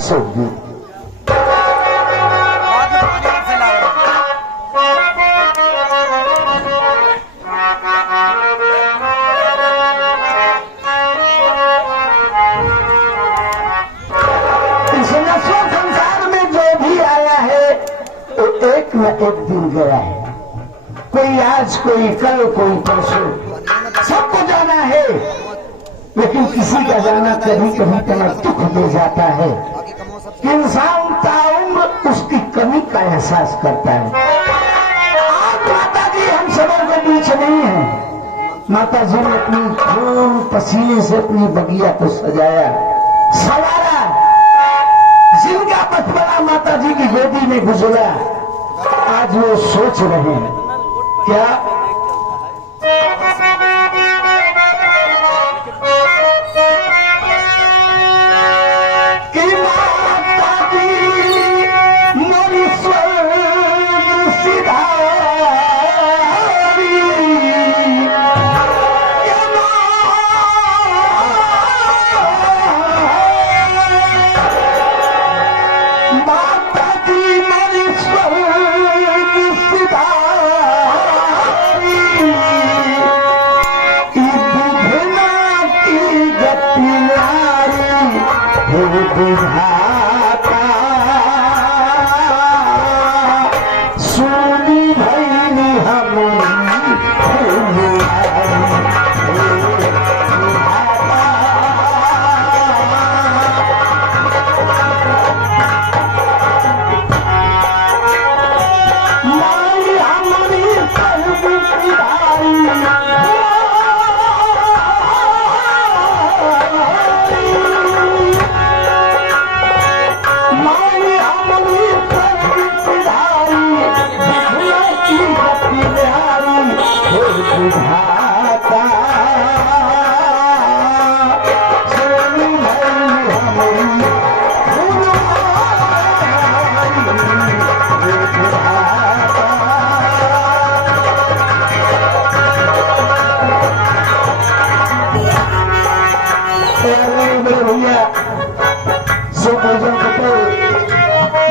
सोगी। एक न एक दिन गया है, कोई आज कोई कल कोई परसों, सबको जाना है, लेकिन किसी का जाना कभी कभी इतना दुख दे जाता है कि इंसान ताउम्र उसकी कमी का एहसास करता है। आज माता जी हम सबों के बीच नहीं है। माता जी ने अपनी खून पसीने से अपनी बगिया को सजाया, संवारा, जिनका बचपना माता जी की गोदी में गुजरा, आज वो सोच रहे हैं क्या कि माता जी मोरी स्वर्ग सिधारी, माता जी मोरी स्वर्ग सिधारी, बुधना की गति नारी हे बुझाता, सुनी भैनी हमारी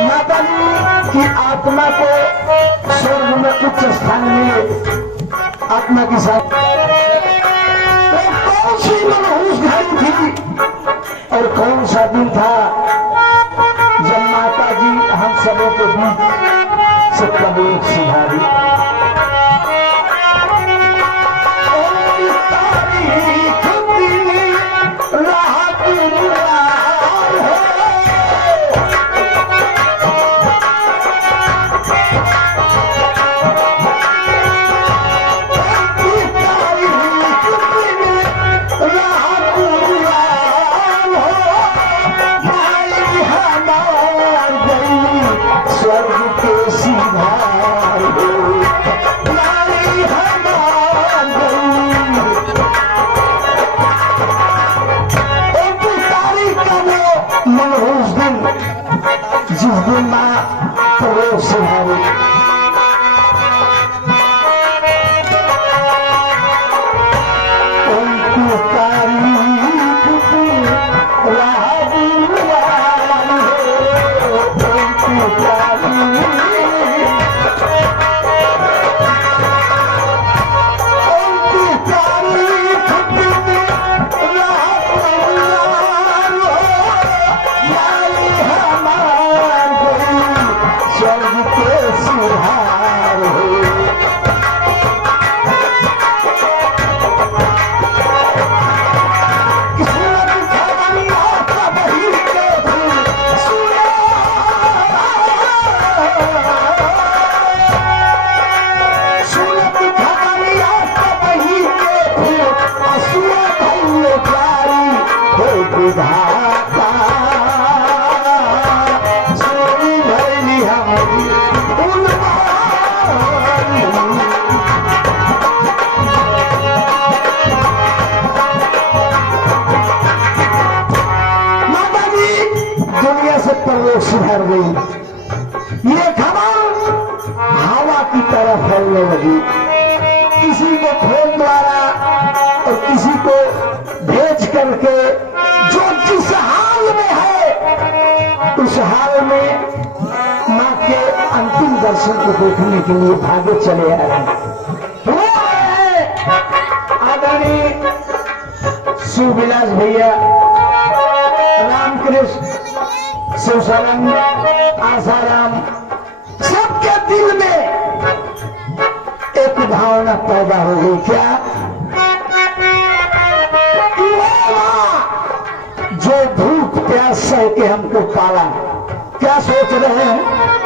माता जी की आत्मा को स्वर्ग में उच्च स्थान मिले। आत्मा के साथ कौन सी मनहूस घड़ी थी और कौन सा दिन था जब माता जी हम सबों के बीच से कबूत सुधारी। जिस दिन मां प्रवेश सुधारी, उनकी तारीफ विधाता सोनी भैली हमारी माता जी दुनिया से परलोक सुधर गई। ये खबर हवा की तरह फैलने लगी, किसी को फोन द्वारा और किसी को भेज करके जो जिस हाल में है उस हाल में मां के अंतिम दर्शन को देखने के लिए भागे चले आ रहे हैं। वो है आदरणीय शिवविलास भैया, रामकृष्ण, शिवसानंद, आसाराम, सबके दिल में एक भावना पैदा हो गई। क्या? जो भूख प्यास सह के हमको पाला, क्या सोच रहे हैं?